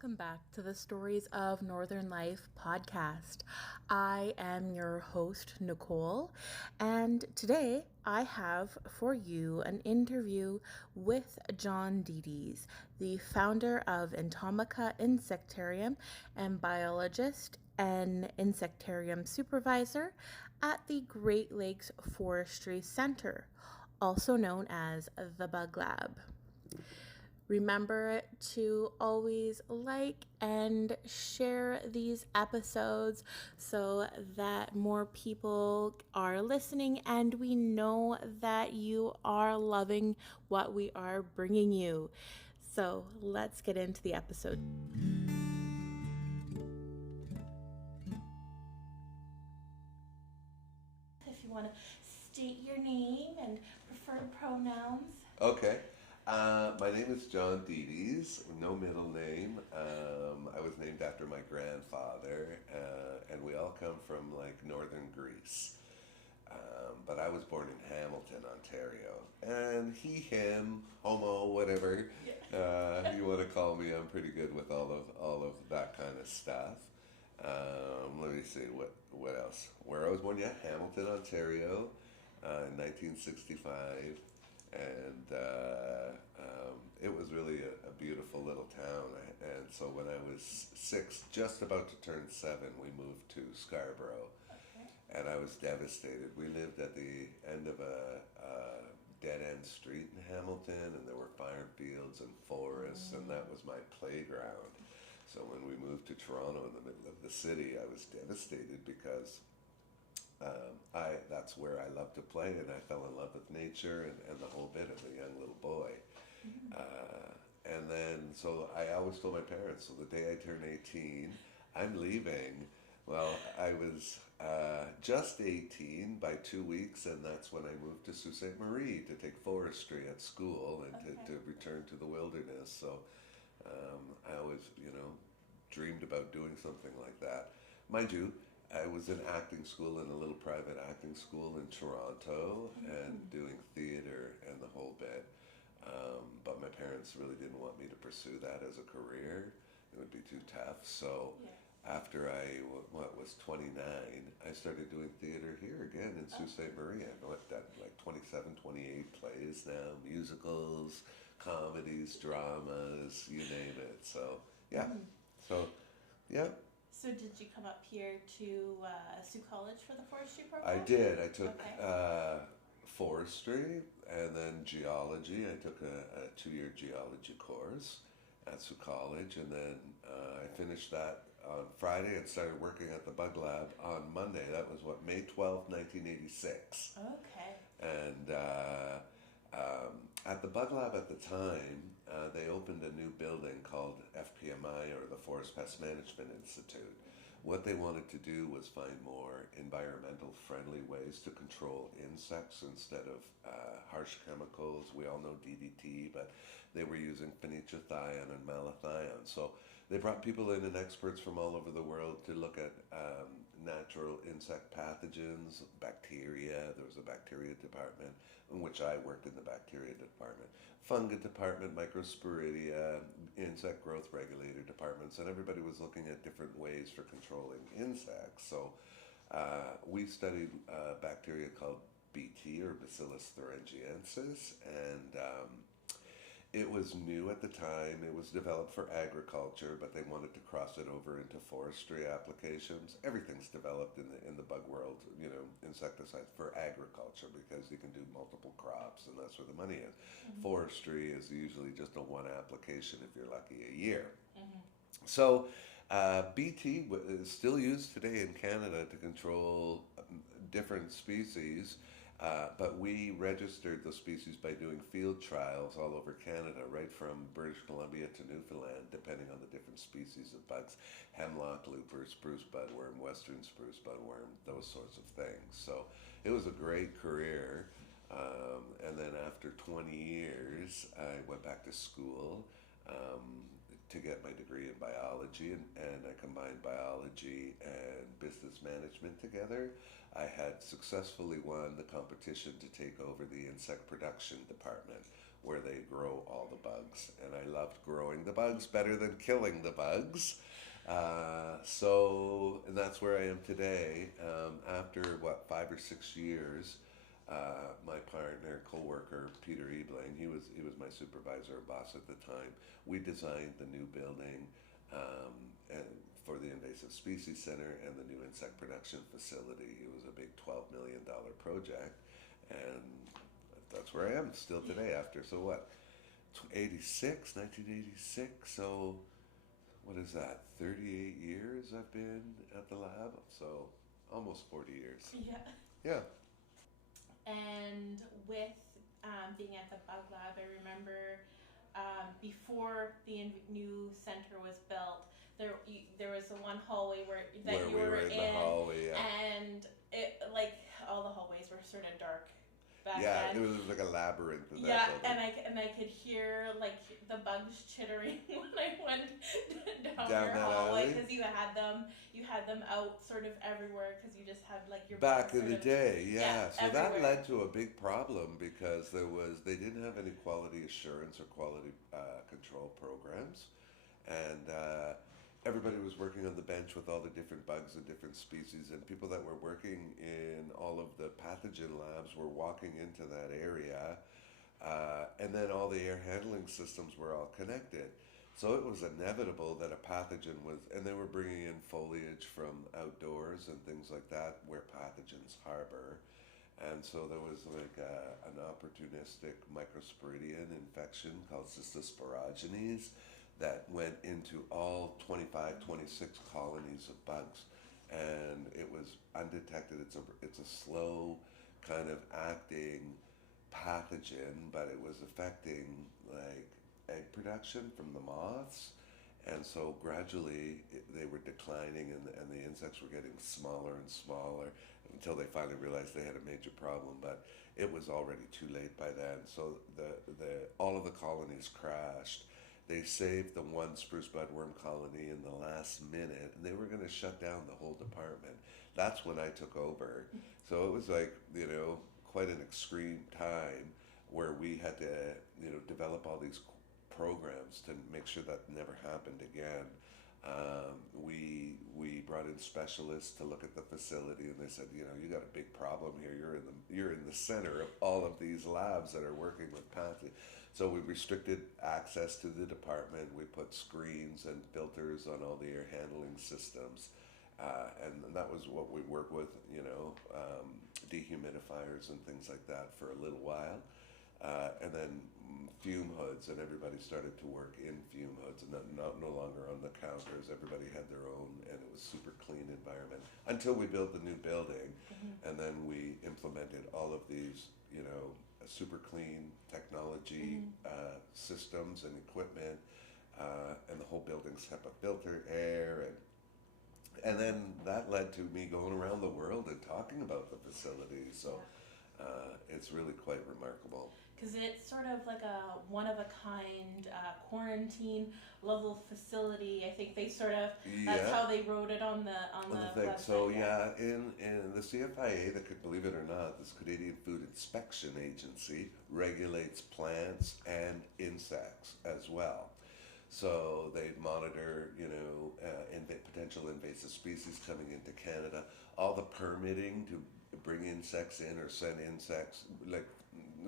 Welcome back to the Stories of Northern Life podcast. I am your host, Nicole, and today I have for you an interview with John Dedes, the founder of Entomica Insectarium and biologist and insectarium supervisor at the Great Lakes Forestry Centre, also known as the Bug Lab. Remember to always like and share these episodes so that more people are listening and we know that you are loving what we are bringing you. So let's get into the episode. If you want to state your name and preferred pronouns. Okay. My name is John Dedes, no middle name. I was named after my grandfather, and we all come from like northern Greece. But I was born in Hamilton, Ontario. And he, him, homo, whatever you want to call me, I'm pretty good with all of that kind of stuff. Let me see what else. Where I was born, yeah, Hamilton, Ontario, in 1965, and it was really a beautiful little town. And so when I was 6, just about to turn 7, we moved to Scarborough, and I was devastated. We lived at the end of a dead-end street in Hamilton, and there were farm fields and forests, and that was my playground. So when we moved to Toronto in the middle of the city, I was devastated because that's where I love to play, and I fell in love with nature and the whole bit as a young little boy. And then, so I always told my parents, so the day I turn 18, I'm leaving. Well, I was just 18 by 2 weeks, and that's when I moved to Sault Ste. Marie to take forestry at school and to return to the wilderness. So I always, dreamed about doing something like that. Mind you, I was in acting school, in a little private acting school in Toronto, and doing theater and the whole bit. But my parents really didn't want me to pursue that as a career. It would be too tough. So after I was 29, I started doing theater here again in Sault Ste. Marie. I've done like 27, 28 plays now, musicals, comedies, dramas, you name it. So yeah. So yeah. So did you come up here to Sioux College for the forestry I program? did. I took forestry and then geology. I took a 2-year geology course at Sioux College, and then I finished that on Friday and started working at the Bug Lab on Monday. That was May 12th, 1986. Okay. And at the Bug Lab at the time, they opened a new building called FPMI, or the Forest Pest Management Institute. What they wanted to do was find more environmental friendly ways to control insects instead of harsh chemicals. We all know DDT, but they were using phenethion and malathion. So they brought people in and experts from all over the world to look at natural insect pathogens, bacteria. There was a bacteria department in which I worked in the bacteria department, fungi department, microsporidia, insect growth regulator departments, and everybody was looking at different ways for controlling insects. So we studied bacteria called BT, or Bacillus thuringiensis, and it was new at the time. It was developed for agriculture, but they wanted to cross it over into forestry applications. Everything's developed in the bug world, insecticides for agriculture, because you can do multiple crops, and that's where the money is. Forestry is usually just a one application, if you're lucky, a year. So BT is still used today in Canada to control different species, but we registered the species by doing field trials all over Canada, right from British Columbia to Newfoundland, depending on the different species of bugs: hemlock, looper, spruce budworm, western spruce budworm, those sorts of things. So it was a great career. And then after 20 years, I went back to school to get my degree in biology, and I combined biology and business management together. I had successfully won the competition to take over the insect production department, where they grow all the bugs. And I loved growing the bugs better than killing the bugs. And that's where I am today. After 5 or 6 years, my partner, co-worker Peter Ebling, he was my supervisor and boss at the time. We designed the new building and for the Invasive Species Center and the new insect production facility. It was a big $12 million project, and that's where I am still today. After 1986. So what is that? 38 years I've been at the lab. So almost 40 years. Yeah. Yeah. And with being at the bug lab, I remember before the new center was built, there was the one hallway where you we were in the hallway, yeah. And it, like, all the hallways were sort of dark back Yeah, then. it was like a labyrinth in that Yeah, building. and I could hear like the bugs chittering when I went down Down your that hallway, alley? because you had them out sort of everywhere, because you just had like your Back bugs in the sort of- day, yeah. So that everywhere. led to a big problem because they didn't have any quality assurance or quality control programs, and everybody was working on the bench with all the different bugs and different species, and people that were working in all of the pathogen labs were walking into that area, and then all the air handling systems were all connected. So it was inevitable that a pathogen was, and they were bringing in foliage from outdoors and things like that where pathogens harbor. And so there was like an opportunistic microsporidian infection called cystosporogenes that went into all 25, 26 colonies of bugs. And it was undetected. It's a slow kind of acting pathogen, but it was affecting like egg production from the moths, and so gradually they were declining, and the insects were getting smaller and smaller until they finally realized they had a major problem. But it was already too late by then. So all of the colonies crashed. They saved the one spruce budworm colony in the last minute, and they were going to shut down the whole department. That's when I took over. So it was like, quite an extreme time where we had to, develop all these programs to make sure that never happened again. We brought in specialists to look at the facility, and they said, you got a big problem here. You're in the center of all of these labs that are working with pathogens. So we restricted access to the department. We put screens and filters on all the air handling systems, and that was what we worked with. Dehumidifiers and things like that for a little while. And then fume hoods, and everybody started to work in fume hoods, and no longer on the counters. Everybody had their own, and it was super clean environment until we built the new building. And then we implemented all of these, super clean technology systems and equipment, and the whole building's HEPA filter air, and then that led to me going around the world and talking about the facility. So it's really quite remarkable. Because it's sort of like a one-of-a-kind quarantine level facility. I think they sort of, that's how they wrote it on the thing. website. So in the CFIA, believe it or not, this Canadian Food Inspection Agency regulates plants and insects as well. So they monitor, potential invasive species coming into Canada, all the permitting to bring insects in or send insects, like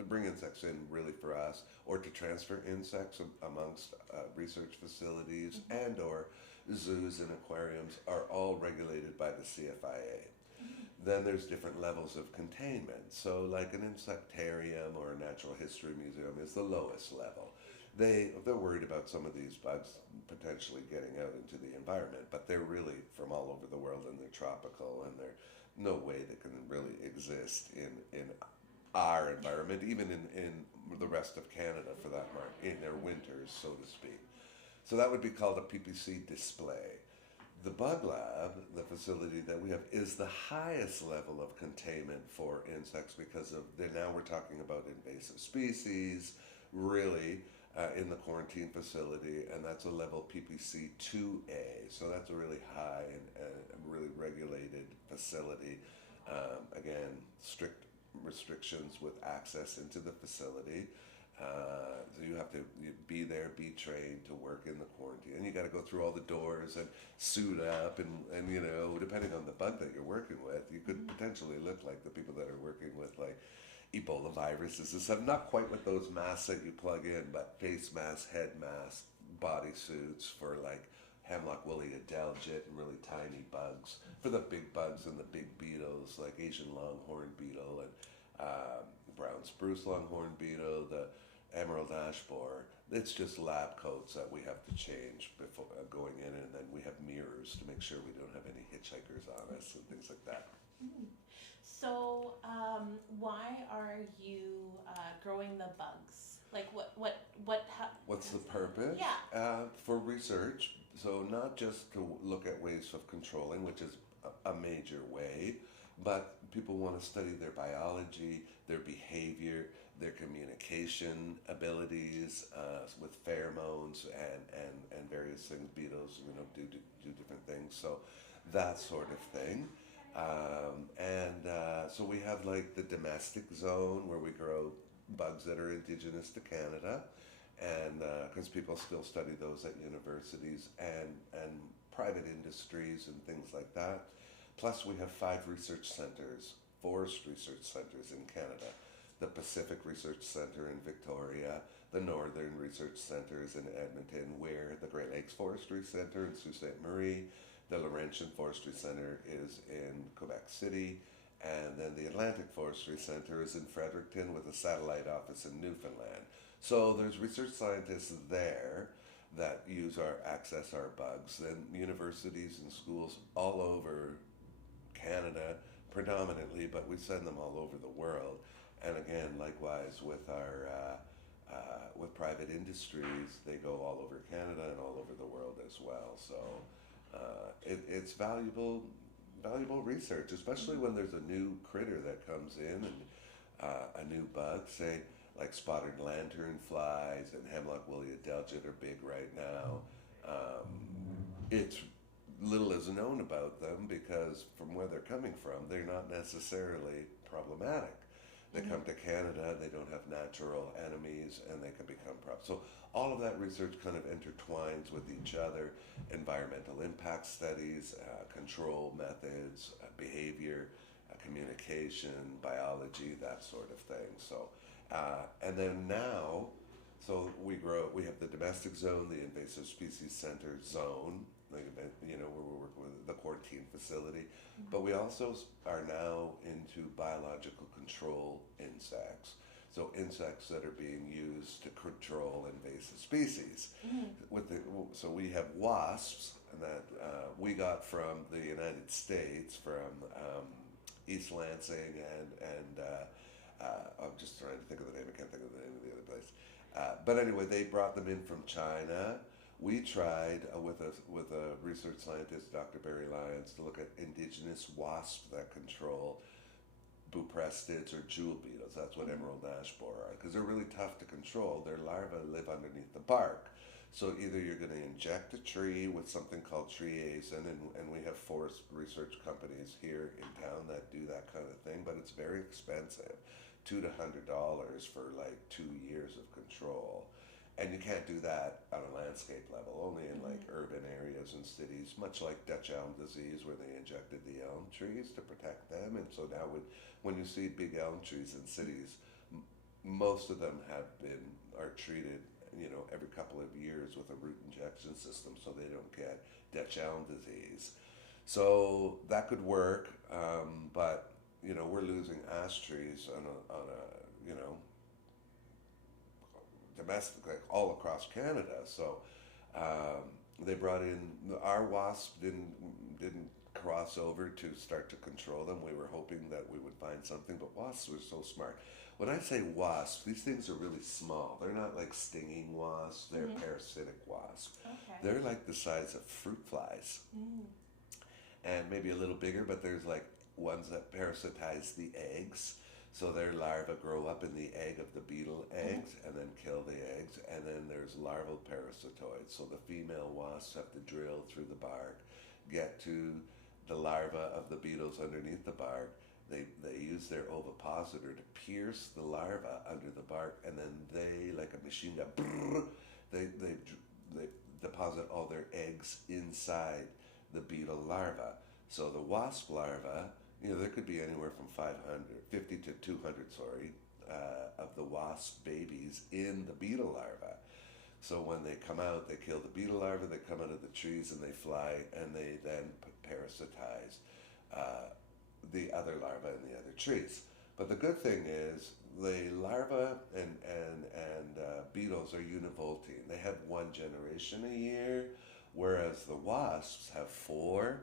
bring insects in really for us, or to transfer insects amongst research facilities and or zoos and aquariums are all regulated by the CFIA. Then there's different levels of containment. So like an insectarium or a natural history museum is the lowest level. They're worried about some of these bugs potentially getting out into the environment, but they're really from all over the world, and they're tropical, and there's no way they can really exist in our environment, even in the rest of Canada for that matter, in their winters, so to speak. So that would be called a PPC display. The Bug Lab, the facility that we have, is the highest level of containment for insects because now we're talking about invasive species, really, in the quarantine facility, and that's a level PPC 2A. So that's a really high and really regulated facility. Again, strict restrictions with access into the facility. So you have to be there, be trained to work in the quarantine. And you got to go through all the doors and suit up. And, you know, depending on the bug that you're working with, you could potentially look like the people that are working with, like, Ebola viruses and stuff. Not quite with those masks that you plug in, but face masks, head masks, body suits for, like, hemlock woolly adelgid and really tiny bugs. For the big bugs and the big beetles, like Asian longhorn beetle and brown spruce longhorn beetle, the emerald ash borer. It's just lab coats that we have to change before going in, and then we have mirrors to make sure we don't have any hitchhikers on us and things like that. So, why are you growing the bugs? Like, What's the purpose? Yeah. For research. So not just to look at ways of controlling, which is a major way, but people want to study their biology, their behavior, their communication abilities with pheromones and various things. Beetles, you know, do different things. So that sort of thing. So we have like the domestic zone where we grow bugs that are indigenous to Canada, and because people still study those at universities and private industries and things like that. Plus, we have 5 research centers, forest research centers in Canada. The Pacific Research Centre in Victoria, the Northern Research Centres in Edmonton, where the Great Lakes Forestry Centre in Sault Ste. Marie, the Laurentian Forestry Centre is in Quebec City, and then the Atlantic Forestry Centre is in Fredericton with a satellite office in Newfoundland. So there's research scientists there that access our bugs, then universities and schools all over Canada predominantly, but we send them all over the world. And again, likewise with our with private industries, they go all over Canada and all over the world as well. So it's valuable research, especially when there's a new critter that comes in and a new bug, say like spotted lanternflies and hemlock woolly adelgid are big right now. It's little is known about them because from where they're coming from, they're not necessarily problematic. They come to Canada, they don't have natural enemies, and they can become problems. So all of that research kind of intertwines with each other. Environmental impact studies, control methods, behavior, communication, biology, that sort of thing. So, and then now, so we have the domestic zone, the invasive species center zone, where we're working with the quarantine facility, but we also are now into biological control insects. So insects that are being used to control invasive species. So we have wasps that we got from the United States, from East Lansing, and I'm just trying to think of the name. I can't think of the name of the other place. But anyway, they brought them in from China. We tried with a research scientist, Dr. Barry Lyons, to look at indigenous wasps that control buprestids or jewel beetles. That's what emerald ash borer are, because they're really tough to control. Their larvae live underneath the bark. So either you're going to inject a tree with something called triazin, and we have forest research companies here in town that do that kind of thing, but it's very expensive, $200 to $100 for like 2 years of control. And you can't do that on a landscape level, only in like urban areas and cities, much like Dutch elm disease, where they injected the elm trees to protect them. And so now when you see big elm trees in cities, most of them are treated, every couple of years with a root injection system so they don't get Dutch elm disease. So that could work, but we're losing ash trees on a domestic, like all across Canada. So they brought in our wasp didn't cross over to start to control them. We were hoping that we would find something, but wasps are so smart. When I say wasps, these things are really small. They're not like stinging wasps. They're parasitic wasps. Okay. They're like the size of fruit flies, and maybe a little bigger. But there's like ones that parasitize the eggs. So their larvae grow up in the egg of the beetle eggs and then kill the eggs. And then there's larval parasitoids. So the female wasps have to drill through the bark, get to the larvae of the beetles underneath the bark. They use their ovipositor to pierce the larva under the bark, and then they, like a machine gun, they deposit all their eggs inside the beetle larva. So the wasp larva, there could be anywhere from 50 to 200, of the wasp babies in the beetle larva. So when they come out, they kill the beetle larvae, they come out of the trees and they fly, and they then parasitize the other larvae in the other trees. But the good thing is the larvae and beetles are univoltine. They have one generation a year, whereas the wasps have four.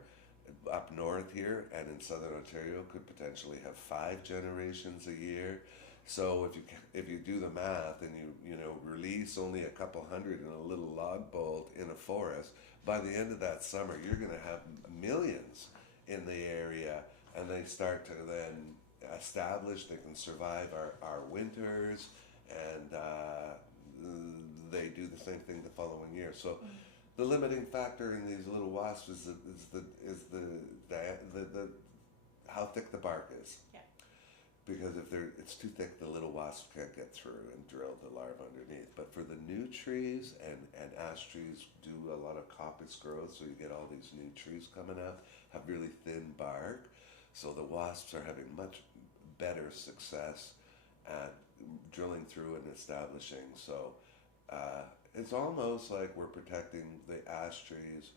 Up north here and in southern Ontario could potentially have 5 generations a year. So if you do the math and you release only a couple hundred in a little log bolt in a forest, by the end of that summer you're going to have millions in the area, and they start to then establish. They can survive our winters, and they do the same thing the following year. So the limiting factor in these little wasps is the how thick the bark is. Yeah. Because if it's too thick, the little wasp can't get through and drill the larva underneath. But for the new trees, and ash trees do a lot of coppice growth, so you get all these new trees coming up, have really thin bark. So the wasps are having much better success at drilling through and establishing. So it's almost like we're protecting the ash trees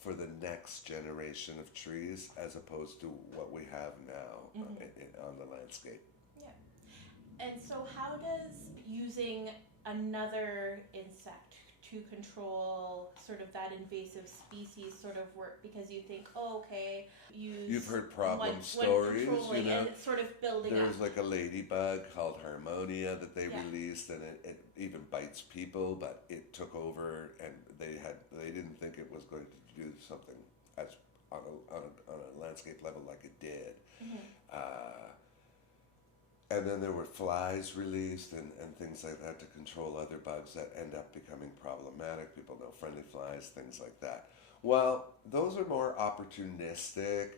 for the next generation of trees, as opposed to what we have now on the landscape. Yeah. And so how does using another insect to control sort of that invasive species sort of work? Because you think, you've heard problem stories, and it's sort of building There's up. like a ladybug called Harmonia that they released, and it even bites people, but it took over, and they didn't think it was going to do something as on a landscape level like it did. And then there were flies released and things like that to control other bugs that end up becoming problematic. People know friendly flies, things like that. Well, those are more opportunistic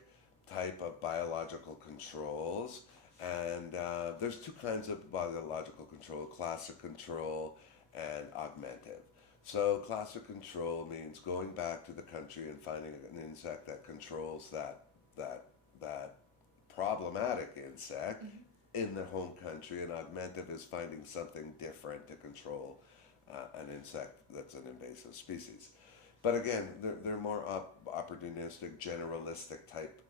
type of biological controls. And there's 2 kinds of biological control: classic control and augmentive. So classic control means going back to the country and finding an insect that controls that problematic insect in the home country, and augmentive is finding something different to control an insect that's an invasive species. But again, they're more opportunistic, generalistic type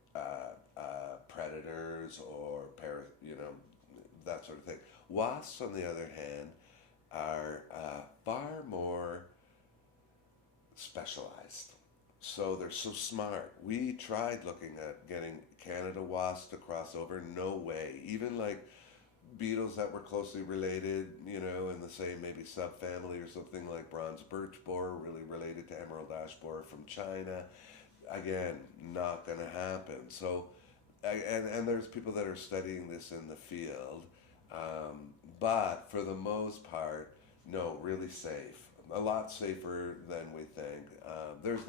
predators or that sort of thing. Wasps, on the other hand, are far more specialized. So they're so smart. We tried looking at getting Canada wasps to cross over. No way. Even like beetles that were closely related, in the same maybe subfamily or something, like bronze birch borer, really related to emerald ash borer from China. Again, not going to happen. So, and there's people that are studying this in the field, but for the most part, no, really safe. A lot safer than we think. There's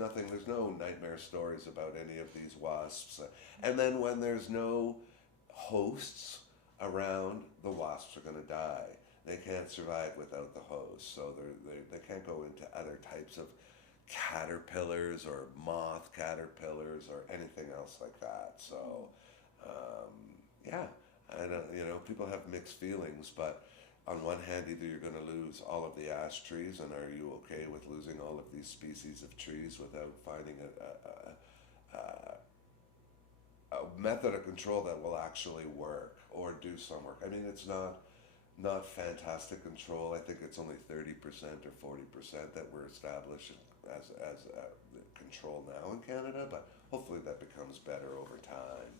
no nightmare stories about any of these wasps. And then when there's no hosts around, the wasps are going to die. They can't survive without the host. So they can't go into other types of caterpillars or moth caterpillars or anything else like that. So, people have mixed feelings, but on one hand, either you're going to lose all of the ash trees, and are you okay with losing all of these species of trees without finding a method of control that will actually work or do some work? I mean, it's not fantastic control. I think it's only 30% or 40% that we're establishing as control now in Canada, but hopefully that becomes better over time.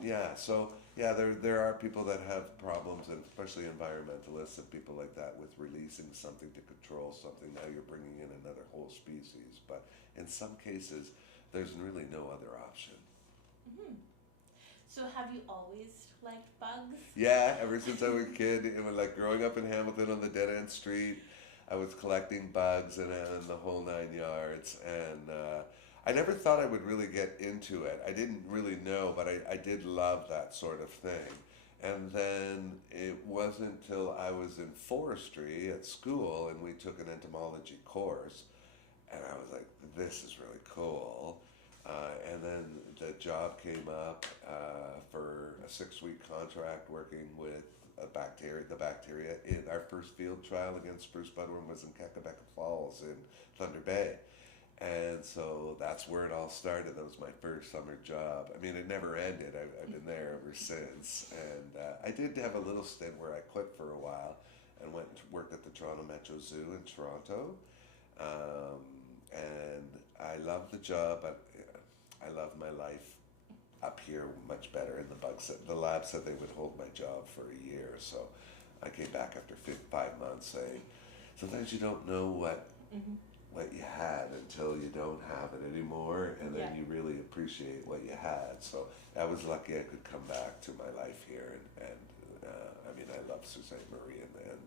Yeah, so there are people that have problems, and especially environmentalists and people like that, with releasing something to control something. Now you're bringing in another whole species, but in some cases, there's really no other option. So have you always liked bugs? Yeah, ever since I was a kid, it was like growing up in Hamilton on the dead end street. I was collecting bugs and the whole 9 yards, and I never thought I would really get into it. I didn't really know, but I did love that sort of thing. And then it wasn't until I was in forestry at school and we took an entomology course, and I was like, this is really cool. And then the job came up for a 6-week contract working with the bacteria in our first field trial against spruce budworm was in Kakabeka Falls in Thunder Bay. And so that's where it all started. That was my first summer job. I mean, it never ended. I've been there ever since. And I did have a little stint where I quit for a while and went and worked at the Toronto Metro Zoo in Toronto. And I loved the job, but I love my life up here much better. And the lab said they would hold my job for a year. So I came back after 5 months saying, sometimes you don't know what you had until you don't have it anymore, and then you really appreciate what you had. So I was lucky I could come back to my life here, and I mean, I love Sault Ste. Marie, and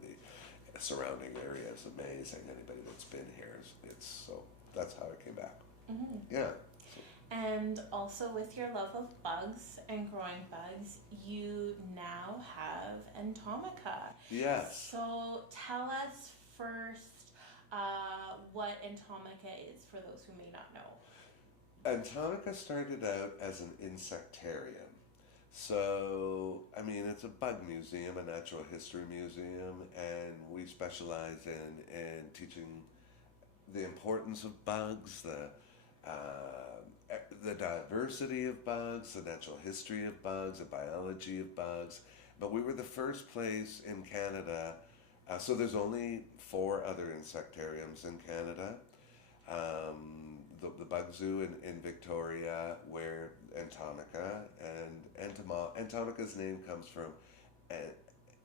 the surrounding area is amazing. Anybody that's been here, it's so that's how I came back. Mm-hmm. Yeah. And also with your love of bugs and growing bugs, you now have Entomica. Yes. So tell us first what Entomica is for those who may not know. Entomica started out as an insectarium. So, I mean, it's a bug museum, a natural history museum, and we specialize in teaching the importance of bugs, the diversity of bugs, the natural history of bugs, the biology of bugs. But we were the first place in Canada. So there's only 4 other insectariums in Canada. The Bug Zoo in Victoria, where Entomica, and Entomica's name comes from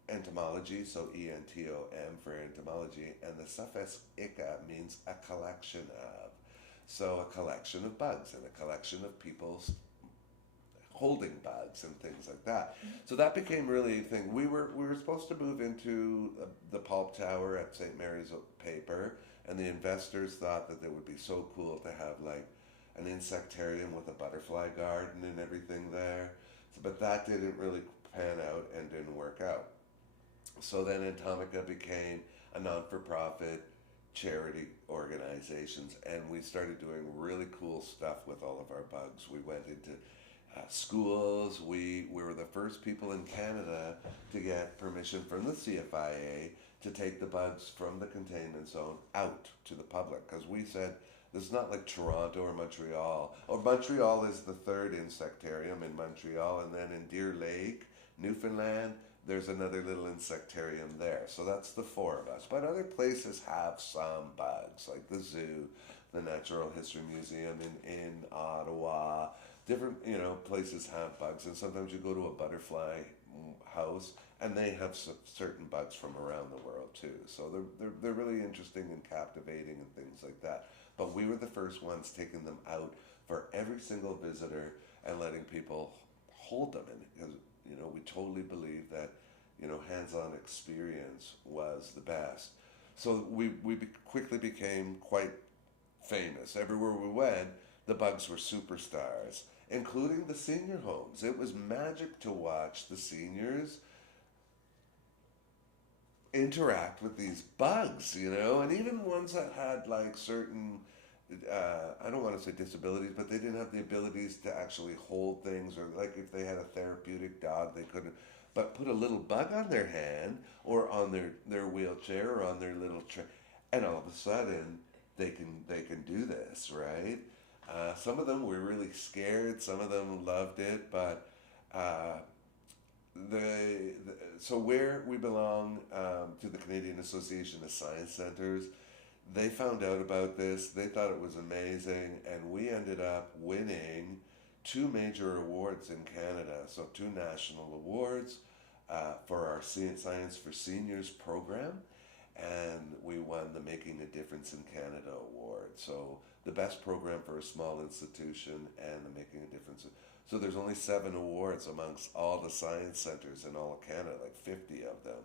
entomology, so E-N-T-O-M for entomology, and the suffix "ica" means a collection of. So a collection of bugs and a collection of people holding bugs and things like that. So that became really a thing. We were supposed to move into the pulp tower at St. Mary's Paper, and the investors thought that it would be so cool to have like an insectarium with a butterfly garden and everything there. So, but that didn't really pan out and didn't work out. So then Entomica became a non-for-profit charity organizations, and we started doing really cool stuff with all of our bugs. We went into schools. We were the first people in Canada to get permission from the CFIA to take the bugs from the containment zone out to the public, because we said this is not like Toronto or Montreal. Montreal is the 3rd insectarium in Montreal, and then in Deer Lake, Newfoundland, there's another little insectarium there. So that's the 4 of us. But other places have some bugs, like the zoo, the Natural History Museum in Ottawa. Different, places have bugs, and sometimes you go to a butterfly house, and they have certain bugs from around the world too. So they're really interesting and captivating and things like that. But we were the first ones taking them out for every single visitor and letting people hold them, and because we totally believe that hands-on experience was the best. So we quickly became quite famous. Everywhere we went, the bugs were superstars, including the senior homes. It was magic to watch the seniors interact with these bugs, and even ones that had like certain, I don't want to say disabilities, but they didn't have the abilities to actually hold things, or like if they had a therapeutic dog, they couldn't, but put a little bug on their hand or on their wheelchair or on their little tray, and all of a sudden they can do this, right? Some of them were really scared. Some of them loved it, but so where we belong to the Canadian Association of Science Centres, they found out about this. They thought it was amazing, and we ended up winning 2 major awards in Canada. So 2 national awards for our Science for Seniors program, and we won the Making a Difference in Canada award. So the best program for a small institution and the Making a Difference. So there's only 7 awards amongst all the science centers in all of Canada, like 50 of them,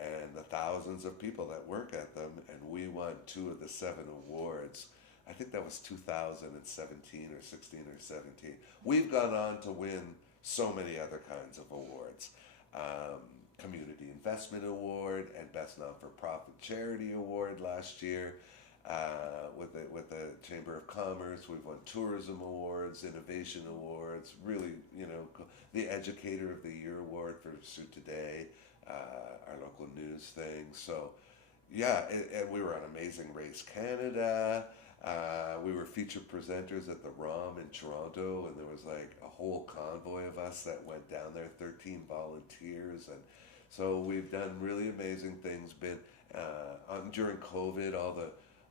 and the thousands of people that work at them, and we won 2 of the 7 awards I think that was 2017 or 16 or 17. We've gone on to win so many other kinds of awards. Um, Community Investment Award and Best Non-for-Profit Charity Award last year. With the Chamber of Commerce, we've won tourism awards, innovation awards. Really, the Educator of the Year award for Suit Today, our local news thing. So, yeah, and we were on Amazing Race Canada. We were featured presenters at the ROM in Toronto, and there was like a whole convoy of us that went down there, 13 volunteers, and so we've done really amazing things. Been during COVID,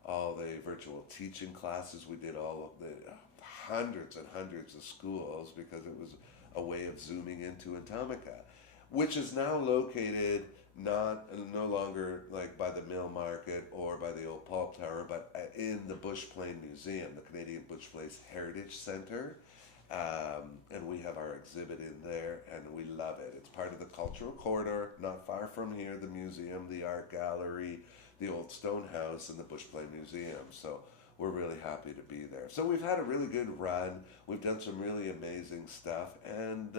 all the virtual teaching classes we did, all of the hundreds and hundreds of schools, because it was a way of zooming into Entomica, which is now located no longer like by the Mill Market or by the old Pulp Tower, but in the Bush Plain Museum, the Canadian Bush Place Heritage Centre. And we have our exhibit in there, and we love it. It's part of the cultural corridor, not far from here, the museum, the art gallery, the old stone house, and the Bush Plain Museum. So we're really happy to be there. So we've had a really good run. We've done some really amazing stuff, and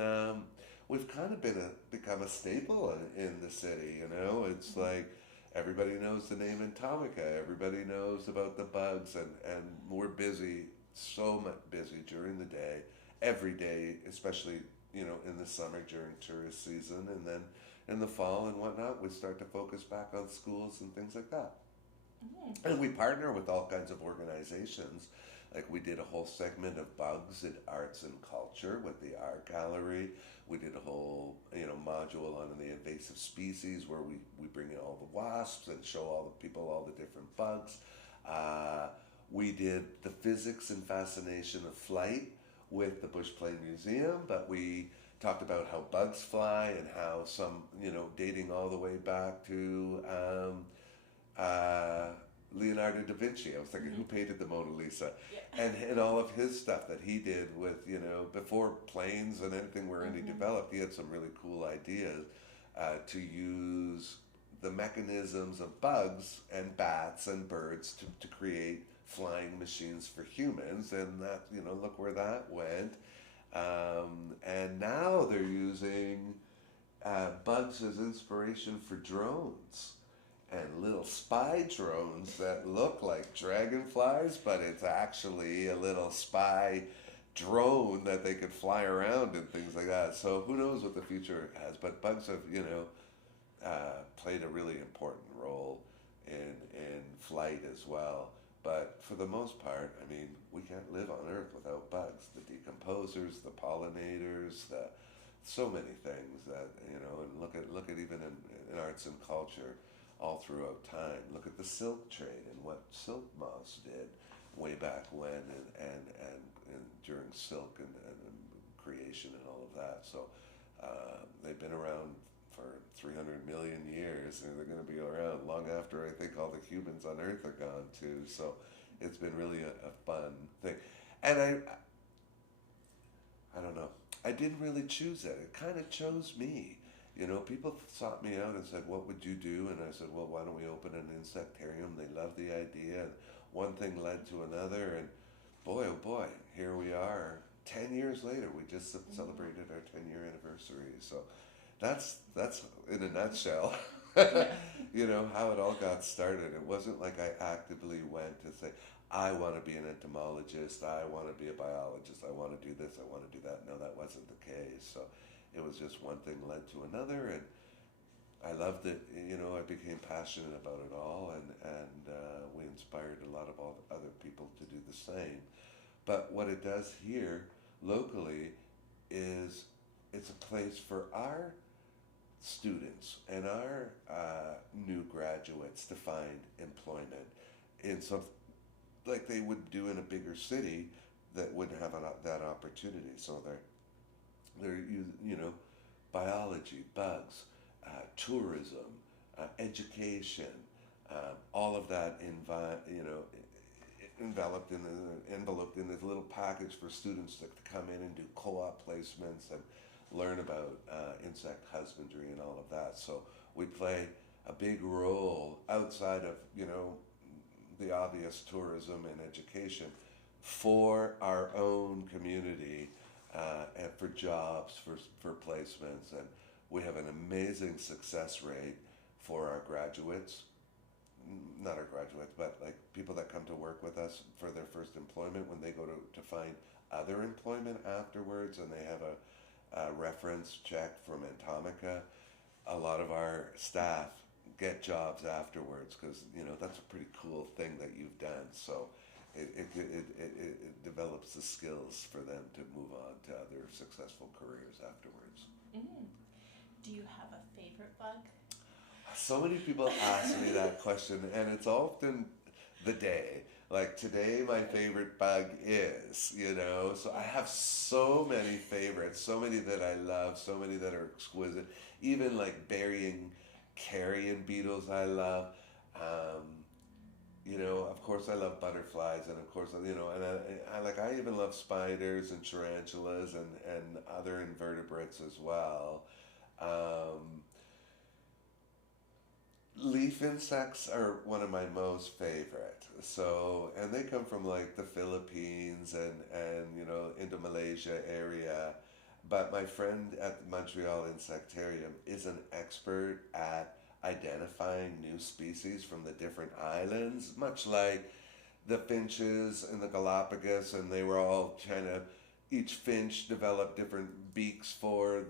we've kind of become a staple in the city. It's like everybody knows the name Entomica. Everybody knows about the bugs, and we're busy, so much busy during the day, every day, especially in the summer during tourist season, and then in the fall and whatnot, we start to focus back on schools and things like that. And we partner with all kinds of organizations. Like we did a whole segment of bugs in arts and culture with the art gallery. We did a whole module on the invasive species where we bring in all the wasps and show all the people all the different bugs. We did the physics and fascination of flight with the Bush Plain Museum, but we talked about how bugs fly and how some, dating all the way back to Leonardo da Vinci. I was thinking, who painted the Mona Lisa? Yeah. And all of his stuff that he did with, before planes and anything were any developed, he had some really cool ideas to use the mechanisms of bugs and bats and birds to create flying machines for humans. And that, look where that went. And now they're using bugs as inspiration for drones. And little spy drones that look like dragonflies, but it's actually a little spy drone that they could fly around and things like that. So who knows what the future has, but bugs have, played a really important role in flight as well. But for the most part, we can't live on Earth without bugs. The decomposers, the pollinators, so many things that, and look at even in arts and culture, all throughout time. Look at the silk trade and what silk moths did way back when, and during silk and creation and all of that. So they've been around for 300 million years, and they're going to be around long after I think all the humans on Earth are gone too. So it's been really a fun thing. And I don't know, I didn't really choose that. It kind of chose me. People sought me out and said, what would you do? And I said, well, why don't we open an insectarium? They loved the idea. And one thing led to another. And boy, oh boy, here we are. 10 years later, we just celebrated our 10-year anniversary. So that's in a nutshell, how it all got started. It wasn't like I actively went to say, I want to be an entomologist. I want to be a biologist. I want to do this. I want to do that. No, that wasn't the case. So it was just one thing led to another, and I loved it. I became passionate about it all, and we inspired a lot of other people to do the same. But what it does here locally is it's a place for our students and our new graduates to find employment in something like they would do in a bigger city that wouldn't have that opportunity. So they're biology, bugs, tourism, education, all of that enveloped in this little package for students to come in and do co-op placements and learn about insect husbandry and all of that. So we play a big role outside of the obvious tourism and education for our own community and for jobs, for placements. And we have an amazing success rate for our graduates, not our graduates, but like people that come to work with us for their first employment when they go to find other employment afterwards and they have a reference check from Entomica. A lot of our staff get jobs afterwards because, you know, that's a pretty cool thing that you've done. So it develops the skills for them to move on to other successful careers afterwards. Mm. Do you have a favorite bug? So many people ask me that question, and it's often the day. Like today, my favorite bug is, you know, so I have so many favorites, so many that I love, so many that are exquisite. Even like burying carrion beetles I love. You know, of course I love butterflies, and of course, you know, and I even love spiders and tarantulas and other invertebrates as well. Leaf insects are one of my most favorite. So, and they come from like the Philippines and you know, into Malaysia area. But my friend at the Montreal Insectarium is an expert at identifying new species from the different islands, much like the finches in the Galapagos, and they were all trying to, each finch developed different beaks for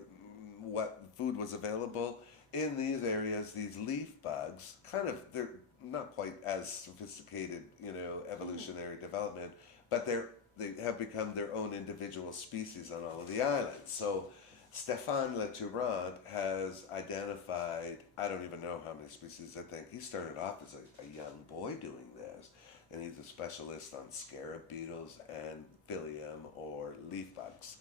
what food was available. In these areas, these leaf bugs, kind of, they're not quite as sophisticated, you know, evolutionary development, but they have become their own individual species on all of the islands. So Stéphane Leturant has identified, I don't even know how many species, I think. He started off as a young boy doing this, and he's a specialist on scarab beetles and phyllium or leaf bugs.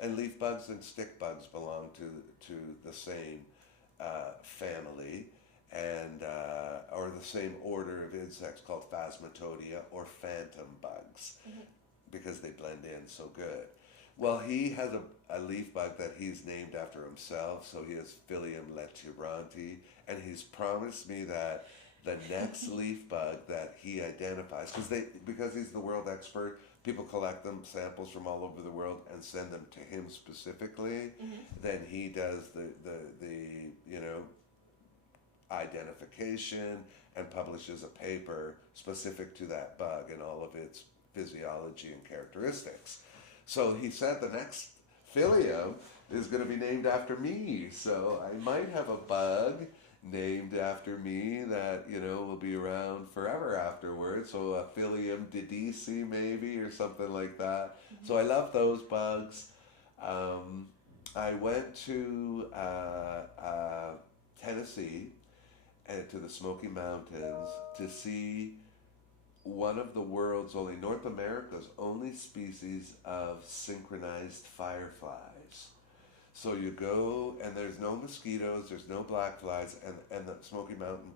And leaf bugs and stick bugs belong to the same family and or the same order of insects called Phasmatodea or phantom bugs, because they blend in so good. Well, he has a leaf bug that he's named after himself, so he has Phyllium leturanti, and he's promised me that the next leaf bug that he identifies, because he's the world expert, people collect them, samples from all over the world, and send them to him specifically. Then he does the you know, identification and publishes a paper specific to that bug and all of its physiology and characteristics. So he said the next Phyllium is going to be named after me. So I might have a bug named after me that, you know, will be around forever afterwards. So a Phyllium Dedes maybe, or something like that. So I love those bugs. I went to Tennessee and to the Smoky Mountains to see one of the world's only, North America's only species of synchronized fireflies. So you go, and there's no mosquitoes, there's no black flies, and the Smoky Mountain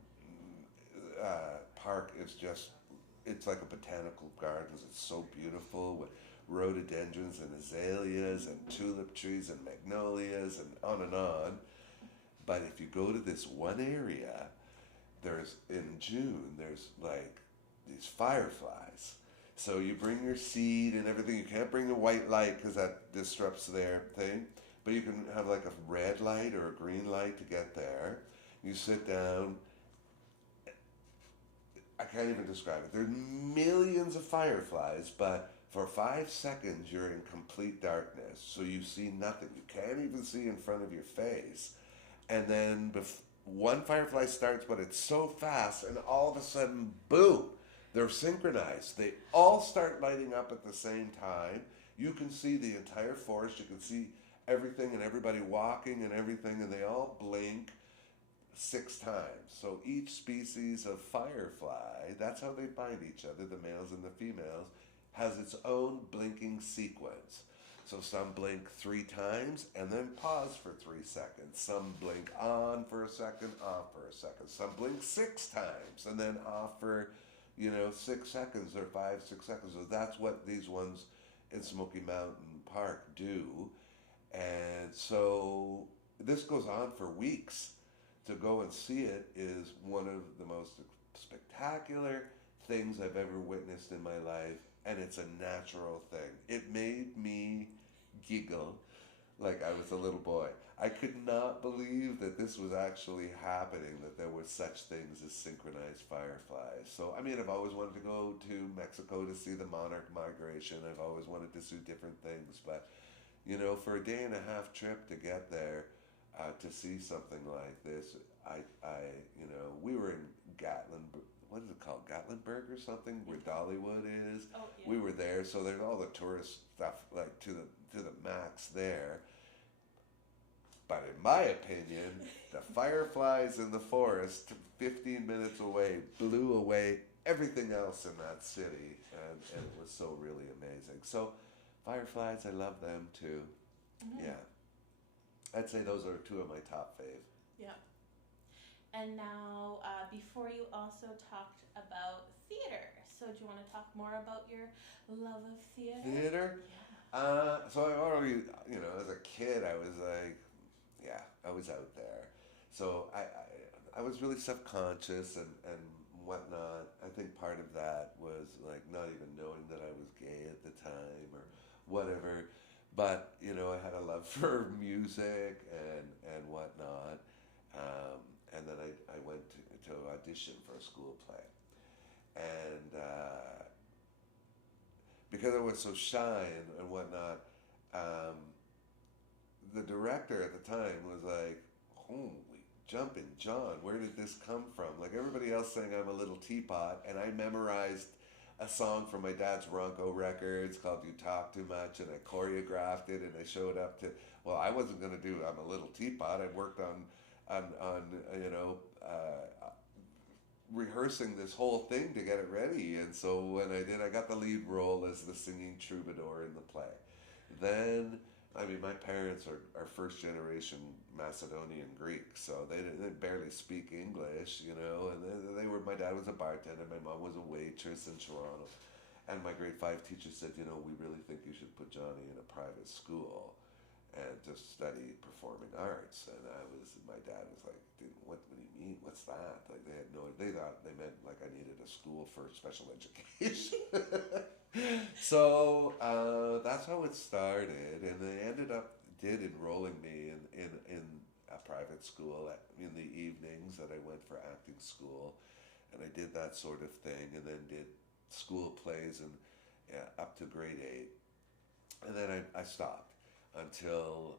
Park is just, it's like a botanical garden. It's so beautiful with rhododendrons and azaleas and tulip trees and magnolias and on and on. But if you go to this one area, in June, there's like these fireflies. So you bring your seed and everything. You can't bring the white light because that disrupts their thing. But you can have like a red light or a green light to get there. You sit down. I can't even describe it. There's millions of fireflies, but for 5 seconds you're in complete darkness. So you see nothing. You can't even see in front of your face. And then one firefly starts, but it's so fast, and all of a sudden, boom, they're synchronized. They all start lighting up at the same time. You can see the entire forest. You can see everything and everybody walking and everything, and they all blink 6 times. So each species of firefly, that's how they find each other, the males and the females, has its own blinking sequence. So some blink 3 times and then pause for 3 seconds. Some blink on for a second, off for a second. Some blink 6 times and then off for, 6 seconds or 5, 6 seconds. So that's what these ones in Smoky Mountain Park do. And so this goes on for weeks. To go and see it is one of the most spectacular things I've ever witnessed in my life, and it's a natural thing. It made me giggle like I was a little boy. I could not believe that this was actually happening, that there were such things as synchronized fireflies. So, I mean, I've always wanted to go to Mexico to see the monarch migration. I've always wanted to see different things. But, you know, for a day and a half trip to get there, to see something like this, you know, we were in Gatlin, what is it called, Gatlinburg or something, where Dollywood is. Oh, yeah. We were there, so there's all the tourist stuff like to the max there. But in my opinion, the fireflies in the forest 15 minutes away blew away everything else in that city, and it was so really amazing. So fireflies, I love them too. Mm-hmm. Yeah. I'd say those are two of my top fave. Yeah. And now, before you also talked about theater. So do you want to talk more about your love of theater? Theater? Yeah. So I already, you know, as a kid, I was like, yeah, I was out there. So I was really self-conscious and whatnot. I think part of that was like not even knowing that I was gay at the time or whatever. But, you know, I had a love for music and whatnot. And then I went to audition for a school play. And because I was so shy and whatnot, the director at the time was like, holy jumping John, where did this come from? Like everybody else saying I'm a little teapot, and I memorized a song from my dad's Ronco records called You Talk Too Much, and I choreographed it, and I showed up to, well, I wasn't going to do I'm a little teapot. I worked on you know, rehearsing this whole thing to get it ready. And so when I did, I got the lead role as the singing troubadour in the play. Then, I mean, my parents are first generation Macedonian Greeks, so they barely speak English, you know, and they were, my dad was a bartender, my mom was a waitress in Toronto, and my grade 5 teacher said, you know, we really think you should put Johnny in a private school and just study performing arts. And my dad was like, dude, what do you mean? What's that? Like they thought they meant like I needed a school for special education. So that's how it started, and they did enrolling me in a private school in the evenings that I went for acting school, and I did that sort of thing, and then did school plays and up to grade 8, and then I stopped until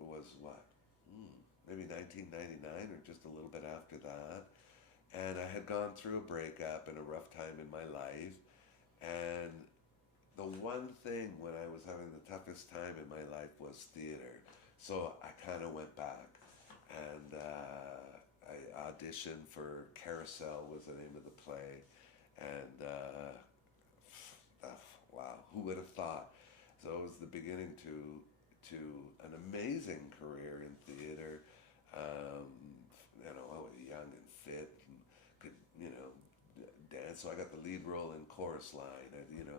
it was maybe 1999 or just a little bit after that, and I had gone through a breakup and a rough time in my life. And the one thing when I was having the toughest time in my life was theater. So I kind of went back and I auditioned for Carousel was the name of the play. And wow, who would have thought? So it was the beginning to an amazing career in theater. You know, I was young and fit and could, you know, dance. So I got the lead role in Chorus Line, and you know,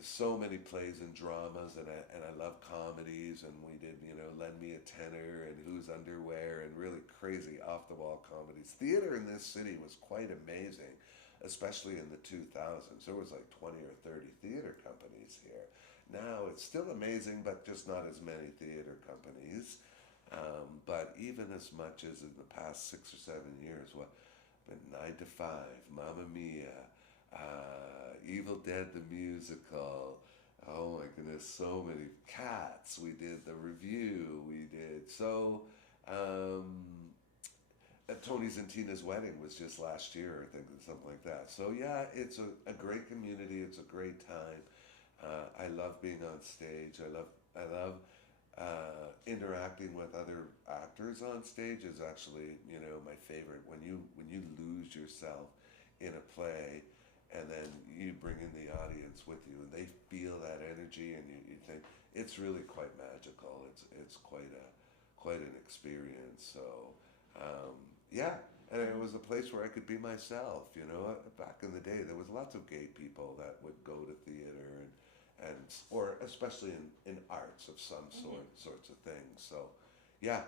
so many plays and dramas, and I love comedies, and we did, you know, Lend Me a Tenor and Who's Underwear, and really crazy off the wall comedies. Theater in this city was quite amazing, especially in the 2000s. There was like 20 or 30 theater companies here. Now it's still amazing, but just not as many theater companies. But even as much as in the past 6 or 7 years, what? Been 9 to 5, Mamma Mia, Evil Dead the musical. Oh my goodness, so many Cats. We did the review. We did Tony's and Tina's wedding was just last year, I think, or something like that. So yeah, it's a great community. It's a great time. I love being on stage. I love interacting with other actors on stage is actually, you know, my favorite. When you lose yourself in a play, and then you bring in the audience with you, and they feel that energy, and you think it's really quite magical. It's quite an experience. So yeah, and it was a place where I could be myself. You know, back in the day, there was lots of gay people that would go to theater or especially in arts of some sorts of things. So yeah,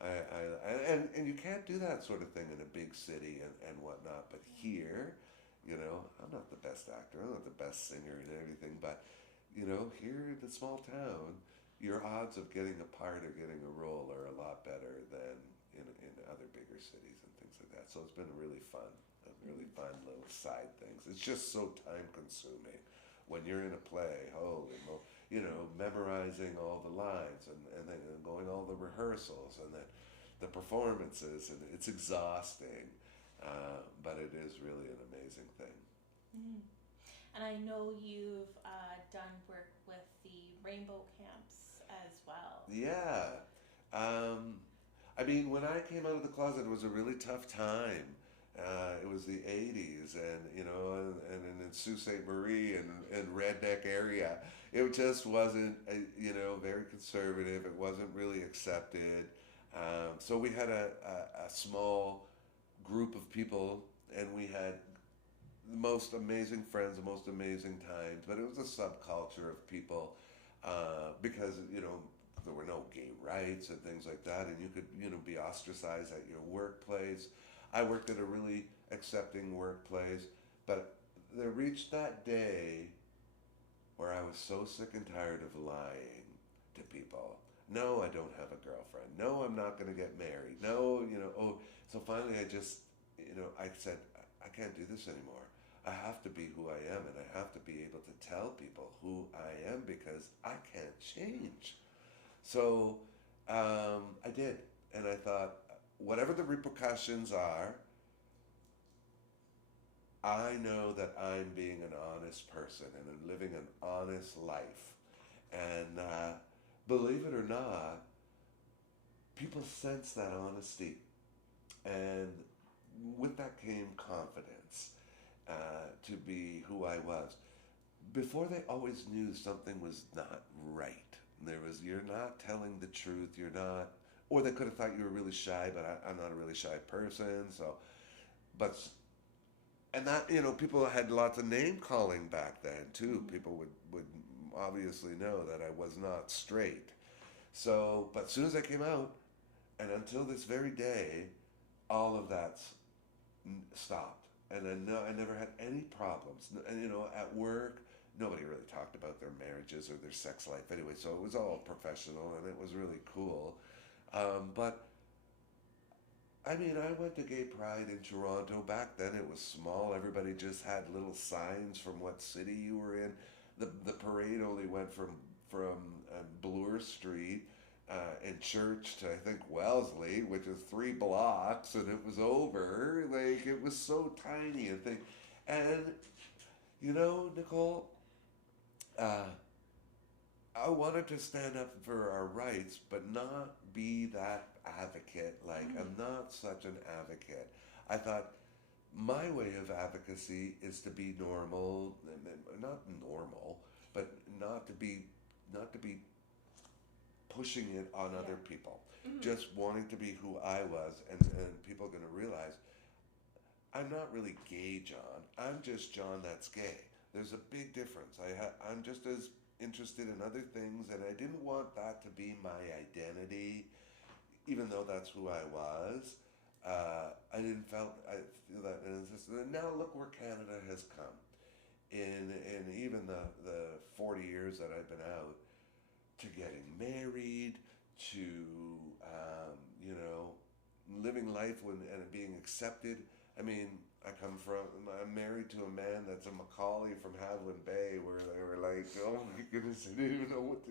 And you can't do that sort of thing in a big city and whatnot. But here, I'm not the best actor, I'm not the best singer and everything, but here in the small town, your odds of getting a part or getting a role are a lot better than in other bigger cities and things like that. So it's been really fun, really fun little side things. It's just so time consuming when you're in a play. Holy moly, memorizing all the lines and then going all the rehearsals and then the performances, and it's exhausting, but it is really an amazing thing. Mm. And I know you've done work with the Rainbow Camps as well. Yeah. I mean, when I came out of the closet, it was a really tough time. It was the 80s, and in Sault Ste. Marie and redneck area, it just wasn't, very conservative. It wasn't really accepted. So we had a small group of people, and we had the most amazing friends, the most amazing times. But it was a subculture of people because there were no gay rights and things like that, and you could be ostracized at your workplace. I worked at a really accepting workplace, but there reached that day where I was so sick and tired of lying to people. No, I don't have a girlfriend. No, I'm not going to get married. No, so finally I just, I said, I can't do this anymore. I have to be who I am, and I have to be able to tell people who I am because I can't change. So I did, and I thought, whatever the repercussions are, I know that I'm being an honest person and I'm living an honest life. And believe it or not, people sense that honesty. And with that came confidence to be who I was. Before, they always knew something was not right. You're not telling the truth, you're not, or they could have thought you were really shy, but I'm not a really shy person. So, but, and that, people had lots of name calling back then too. People would obviously know that I was not straight. So, but as soon as I came out, and until this very day, all of that stopped. And I never had any problems. And at work, nobody really talked about their marriages or their sex life anyway. So it was all professional, and it was really cool. But I mean, I went to Gay Pride in Toronto. Back then, it was small. Everybody just had little signs from what city you were in. The parade only went from Bloor Street in Church to, I think, Wellesley, which is 3 blocks, and it was over. Like, it was so tiny and thing. And Nicole, I wanted to stand up for our rights, but not be that advocate. Like, I'm not such an advocate. I thought my way of advocacy is to be normal, not normal, but not to be pushing it on other people. Just wanting to be who I was, and people are going to realize I'm not really gay, John. I'm just John that's gay. There's a big difference. I'm just as interested in other things, and I didn't want that to be my identity, even though that's who I was. I feel that, and now look where Canada has come in even the 40 years that I've been out, to getting married, to living life and being accepted. I mean, I'm married to a man that's a Macaulay from Haviland Bay, where they were like, oh my goodness, I didn't even know what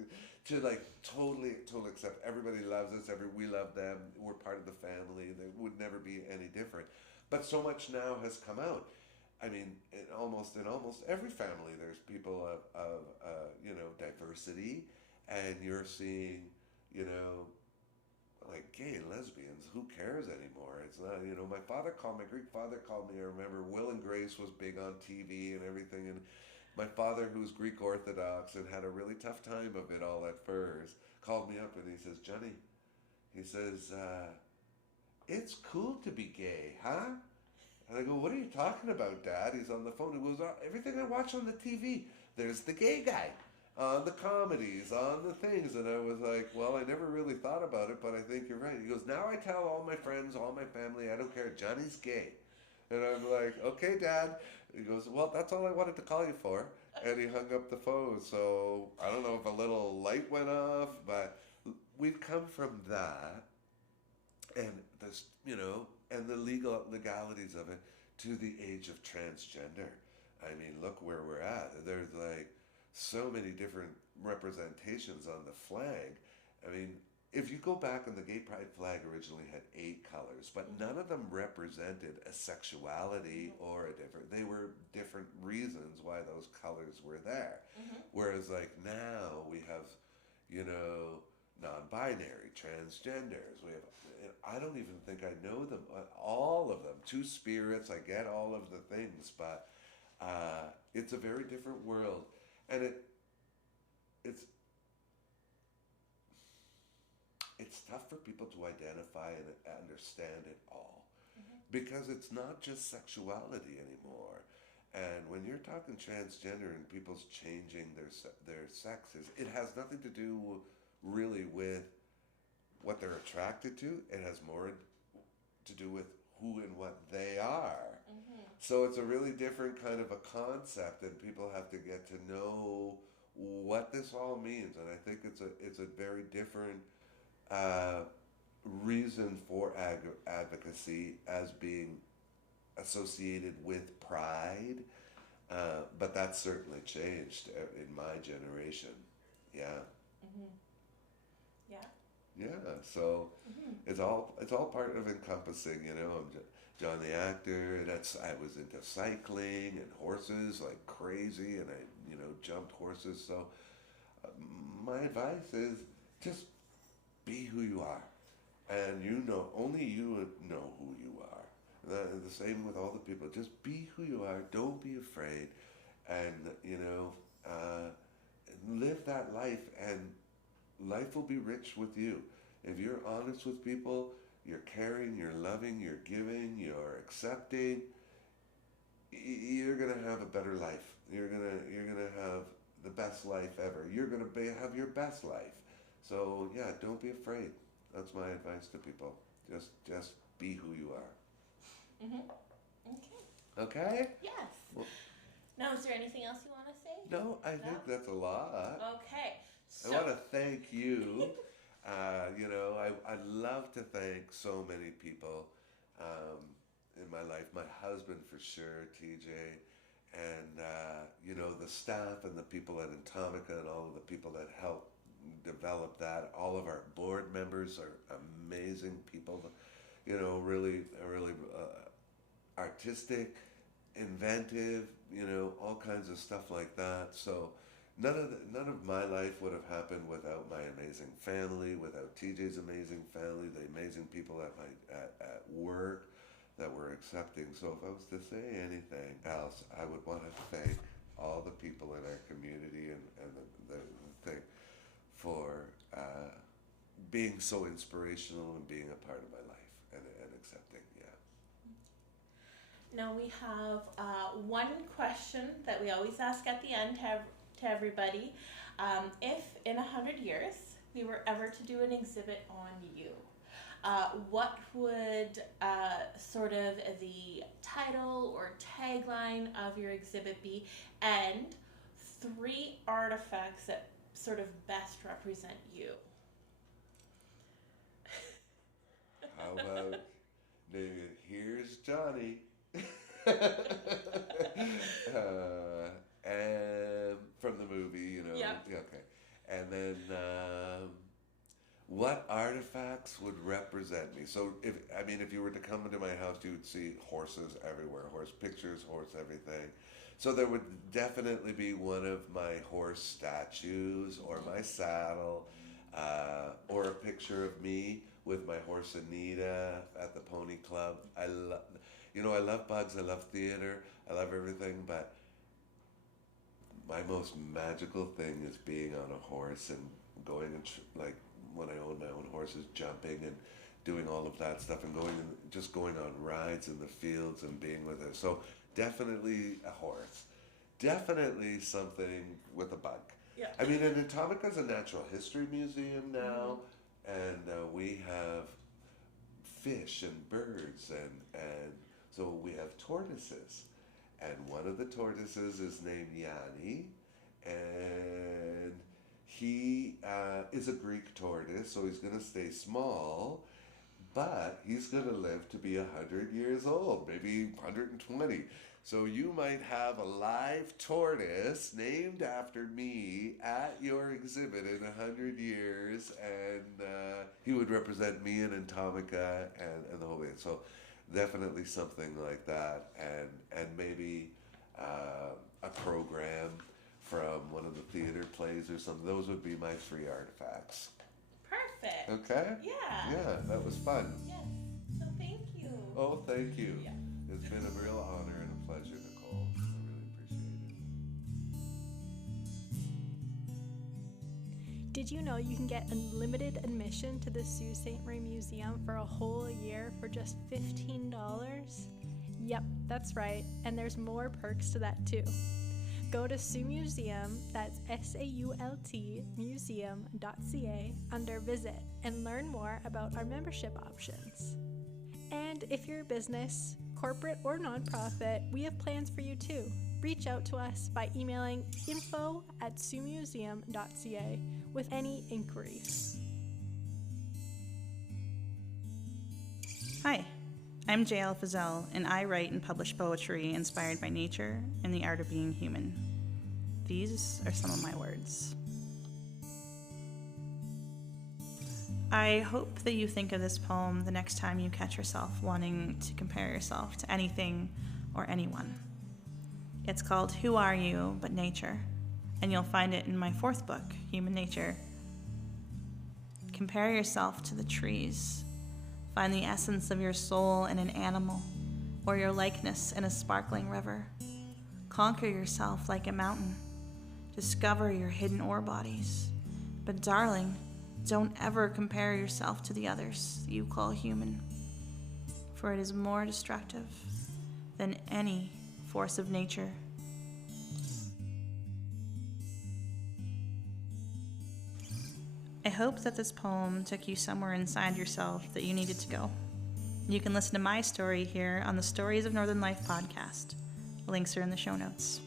to like, totally accept. Everybody loves us, we love them, we're part of the family, they would never be any different. But so much now has come out. I mean, in almost every family, there's people of diversity, and you're seeing, like gay and lesbians, who cares anymore? It's not, my Greek father called me, I remember Will and Grace was big on TV and everything, and my father, who's Greek Orthodox and had a really tough time of it all at first, called me up and he says, Johnny, he says, it's cool to be gay, huh? And I go, what are you talking about, Dad? He's on the phone. He goes, everything I watch on the TV, there's the gay guy. on the comedies, on the things. And I was like, well, I never really thought about it, but I think you're right. He goes, now I tell all my friends, all my family, I don't care, Johnny's gay. And I'm like, okay, Dad. He goes, well, that's all I wanted to call you for. And he hung up the phone. So I don't know if a little light went off, but we've come from that and this, and the legalities of it to the age of transgender. I mean, look where we're at. There's like so many different representations on the flag. I mean, if you go back, and the gay pride flag originally had 8 colors, but none of them represented a sexuality or a different. They were different reasons why those colors were there. Whereas, like now, we have, non-binary, transgenders. We have. I don't even think I know them, all of them. 2 spirits. I get all of the things, but it's a very different world, and it's tough for people to identify and understand it all, because it's not just sexuality anymore. And when you're talking transgender and people's changing their sexes, it has nothing to do really with what they're attracted to. It has more to do with who and what they are. So it's a really different kind of a concept, and people have to get to know what this all means. And I think it's a very different reason for advocacy as being associated with pride, but that's certainly changed in my generation. Yeah. Yeah. Yeah. So it's all part of encompassing. I'm John the actor. I was into cycling and horses like crazy, and I jumped horses. So my advice is just be who you are, and only you know who you are. The same with all the people. Just be who you are. Don't be afraid, and live that life, and life will be rich with you. If you're honest with people, you're caring, you're loving, you're giving, you're accepting, you're gonna have a better life. You're gonna have the best life ever. You're gonna have your best life. So yeah, don't be afraid. That's my advice to people. Just be who you are. Okay. Okay? Yes. Well, now, is there anything else you want to say? no, I think that's a lot. Okay. So, I want to thank you. I love to thank so many people in my life. My husband, for sure, TJ, and the staff and the people at Entomica and all of the people that help develop that. All of our board members are amazing people. Really artistic, inventive. All kinds of stuff like that. So. None of my life would have happened without my amazing family, without TJ's amazing family, the amazing people at work that were accepting. So if I was to say anything else, I would want to thank all the people in our community and the thing for being so inspirational and being a part of my life and accepting. Yeah. now we have one question that we always ask at the end to everybody. If in 100 years we were ever to do an exhibit on you, what would sort of the title or tagline of your exhibit be, and 3 artifacts that sort of best represent you? How about here's Johnny? And from the movie, Yep. Okay. And then what artifacts would represent me? So if you were to come into my house, you would see horses everywhere, horse pictures, horse everything. So there would definitely be one of my horse statues, or my saddle, or a picture of me with my horse Anita at the Pony Club. I love bugs, I love theater, I love everything, but my most magical thing is being on a horse and going and like when I own my own horses, jumping and doing all of that stuff, and just going on rides in the fields and being with her. So definitely a horse, definitely something with a bug. Yeah. I mean, and Entomica is a natural history museum now, and we have fish and birds, and so we have tortoises. And one of the tortoises is named Yanni, and he is a Greek tortoise, so he's going to stay small, but he's going to live to be 100 years old, maybe 120. So you might have a live tortoise named after me at your exhibit in 100 years, and he would represent me in Entomica and the whole thing. So definitely something like that, and maybe a program from one of the theater plays or something. Those would be my 3 artifacts. Perfect. Okay? Yeah. Yeah, that was fun. Yes. So thank you. Oh, thank you. Yeah. It's been a real honor and a pleasure, Nicole. I really appreciate it. Did you know you can get unlimited admission to the Sault Ste. Marie Museum for a whole year for just $15? Yep, that's right, and there's more perks to that too. Go to Sault Museum, that's SAULT museum.ca, under Visit and learn more about our membership options. And if you're a business, corporate or nonprofit, we have plans for you too. Reach out to us by emailing info@saultmuseum.ca with any inquiries. Hi, I'm J.L. Fizzell, and I write and publish poetry inspired by nature and the art of being human. These are some of my words. I hope that you think of this poem the next time you catch yourself wanting to compare yourself to anything or anyone. It's called Who Are You But Nature, and you'll find it in my 4th book, Human Nature. Compare yourself to the trees. Find the essence of your soul in an animal, or your likeness in a sparkling river. Conquer yourself like a mountain. Discover your hidden ore bodies. But darling, don't ever compare yourself to the others that you call human, for it is more destructive than any force of nature. I hope that this poem took you somewhere inside yourself that you needed to go. You can listen to my story here on the Stories of Northern Life podcast. Links are in the show notes.